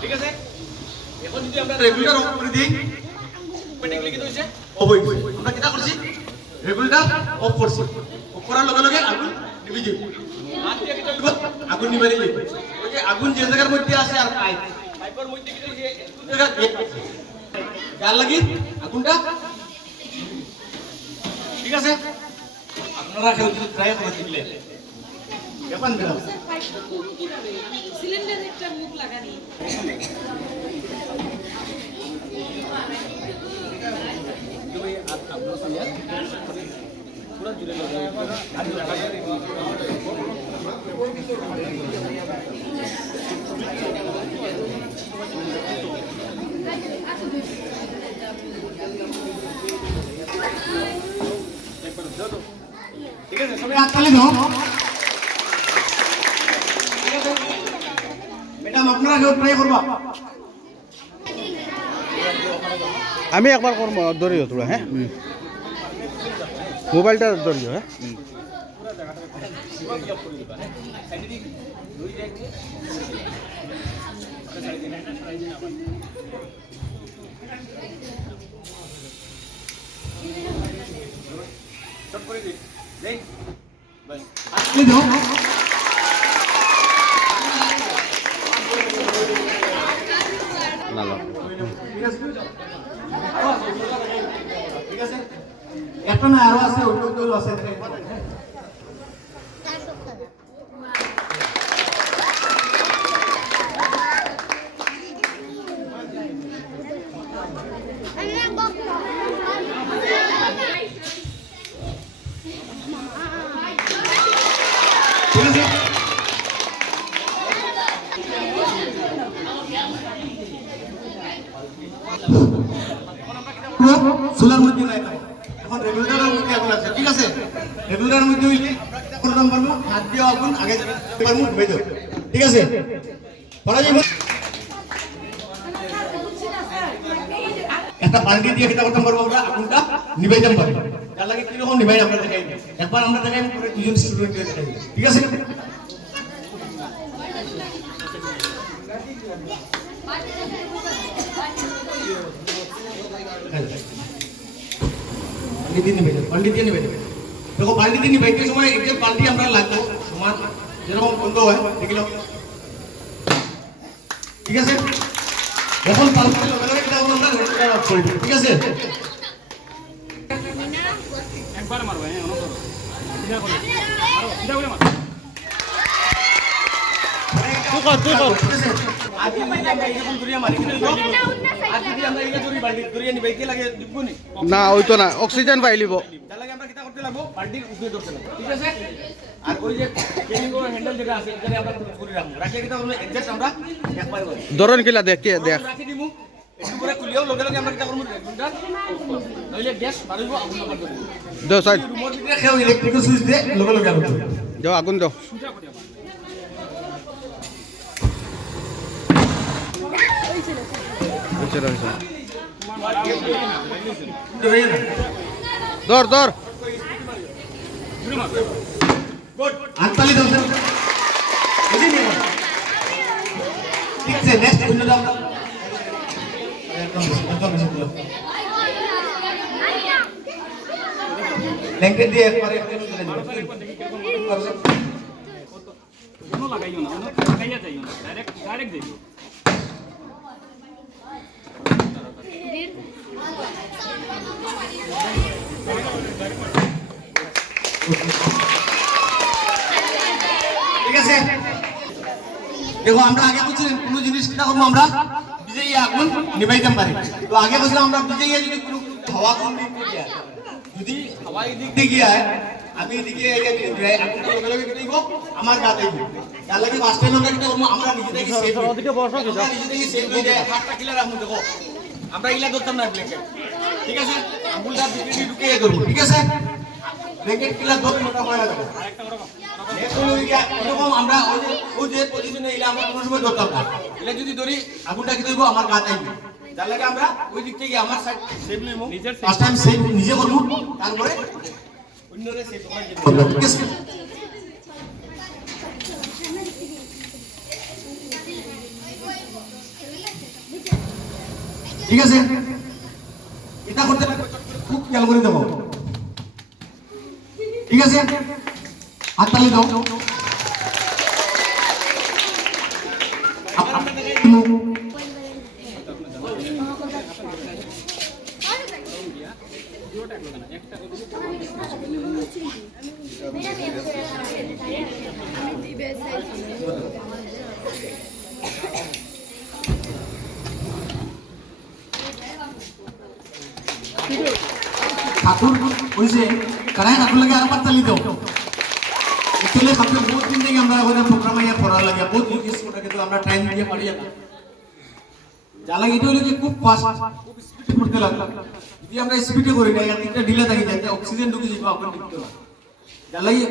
ঠিক আছে এখন যদি আমরা রেগুলেটর অফ করে দিই অটোমেটিক্যালি কি হইছে অফ হইছে আমরা কিটা করছি রেগুলেটর অফ করছি অফ করার লগে লগে আগুন নিভে যাবে হাত দিয়ে কিটা দিব আগুন নিভে যাবে ওই যে আগুন যে জায়গার মধ্যে আছে আর পাইপের মধ্যে কি হইছে একটু জায়গা গাল লাগি আগুনটা ঠিক আছে আপনারা কেউ যদি ট্রাই করে দেখলে কেমন বেরা স্যার পাইপটা খুলবো কিভাবে সিলিন্ডারে একটা মুখ লাগানি पूरा जुड़े लोग ठीक है सभी हाथ ताली दो मैडम আপনারা কেউ ট্রাই করবা আমি একবার করব ধরিও তোরা হ্যাঁ মোবাইলটা ধরিও হ্যাঁ চট করে দিই দেই বাস আপনি দাও নালা ঠিক আছে একটা না আরো আছে অন্য অন্য আছে সোলার মধ্যে নাই এখন রেগুলেটরের মধ্যে আগুন আছে ঠিক আছে রেগুলেটরের মধ্যে হইলে করতাম পারবো হাত দিয়ে আগুন আগে পারবো বেজো ঠিক আছে পড়া যাবে একটা বালতি দিয়ে কিটা করতাম পারবো আমরা আগুনটা নিভাইতাম পারবো তার লাগে কি রকম নিভাই আমরা দেখাই একবার আমরা দেখাই পরে দুজন স্টুডেন্ট দেখাই ঠিক আছে বালতি দিয়ে নিবে দেখো বালতি দিয়ে নিবাইতে সময় একটা বালতি আমরা লাগবো সমান যেরকম বন্ধ হয় দেখিলাম ঠিক আছে এখন বালতি লগে একটা আমরা রেগুলেটর অফ করে দিই ঠিক আছে একবার মারবে হ্যাঁ অন করো সিধা করে মারো সিধা করে মারো তুই কর ঠিক আছে আজ যদি আমরা এরকম দূরিয়া মারি আজ যদি আমরা এই জুরি বালতি দূরিয়া নিবাইতে লাগে দিব নি না হইতো না অক্সিজেন পাইলিব তার লাগে আমরা কিটা করতে লাগবো বালতির উপরে ধরতে লাগবো ঠিক আছে আর ওই যে কেনিং ও হ্যান্ডেল যেটা আছে এখানে আমরা করে রাখবো রাখিয়ে কিটা করব এডজাস্ট আমরা একবার করি ধরন কিলা দেখ দেখ রাখি দিমু একটু পরে খুলিও লগে লগে আমরা কিটা করব ঘন্টা নইলে গ্যাস বাড়িব আগুন বন্ধ করে দো সাইড রিমোট ভিতরে খেও ইলেকট্রিক্যাল সুইচ দে লগে লগে আগুন দাও আগুন দাও ধর ধর গুড আনতালি দাও এদি নিয়ে ঠিক আছে নেক্সট অন্য দাও একদম ব্ল্যাঙ্কেট দিয়ে একবারে কোনো লাগাইও না লাগাইয়া যাইও না ডাইরেক্ট যাইও ঠিক আছে দেখো আমরা আগে বুঝছিলাম কোন জিনিস কিটা করবো আমরা বিজয়ী আগুন নিভাইতাম পারি তো আগে বুঝলাম আমরা বিজয়ী যদি কোনো হাওয়া কোন দিক থেকে যায় যদি হাওয়া এই দিক থেকে যায় আমি এদিকে আগুন লগে লগে কি দিব আমার গাতে দিব তার লাগে ফার্স্ট টাইম আমরা কিটা করব আমরা নিজে থেকে সেভ ওদিকে বসো কি আমরা নিজে থেকে সেভ হয়ে যায় হাতটা কিলা রাখবো দেখো আমরা ইলা করতাম না ব্ল্যাঙ্কেট ঠিক আছে আঙুলটা ভিতরে ঢুকে করব ঠিক আছে ব্ল্যাঙ্কেট কিলা ধরে মোটা হয়ে যাবে আরেকটা করব এরকম আমরা ওই যে পজিশনে ইলা আমরা কোনো সময় ধরতাম না ইলা যদি ধরি আগুনটা কি দেব আমার গাতে আইবে যার লাগে আমরা ওই দিক থেকে আমার সাইড সেভ লইমু ফার্স্ট টাইম সেভ নিজে করব তারপরে অন্যরে সেভ করা যাবে ঠিক আছে ঠিক আছে এটা করতে খুব খেয়াল করে দেবো ঠিক আছে হাততালি দাও ঠাকুর বলছে কারাই ঠাকুর লাগে আর বার তালি দাও একচুয়ালি সাথে বহুত দিন থেকে আমরা এখন প্রোগ্রাম আইয়া করার লাগে বহুত রিকোয়েস্ট করে কিন্তু আমরা টাইম দিয়ে পারি না যা লাগে এটা হলো যে খুব ফাস্ট খুব স্পিডে করতে লাগলো যদি আমরা স্পিডে করি না একটা ঢিলা থাকি যায় অক্সিজেন ঢুকে যাবে আপনার যা লাগে